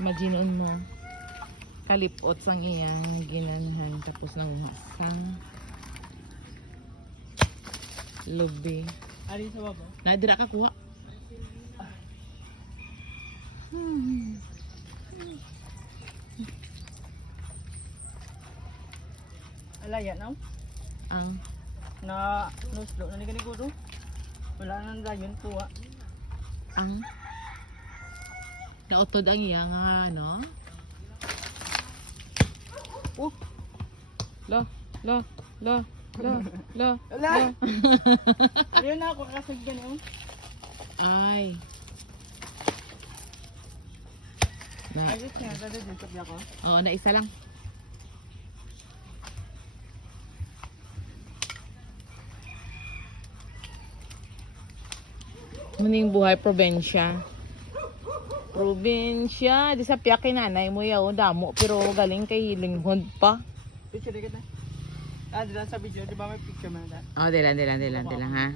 Imaginoon mo. Kalipot sang iyang ginanhan tapos nanguha sang lubi. Ari sa baba. Nadira ka kuha. Alaya na. Ang Na nuslo na ni kaniguro. Wala nang dayon tuwa. ang nautod ang iya nga ano. La la la la la. Wala. Ayun na ako kasig ganun. Ay. Na, Ayos nga dali dito biya ko. oo, na isa lang. Muning buhay probinsya. Probinsya, di sa piyak kay nanay mo yaw damo pero galing kay linghod pa. Picture ka na. Ah, dito sa video, di ba may picture man na? Oh, dilan ha.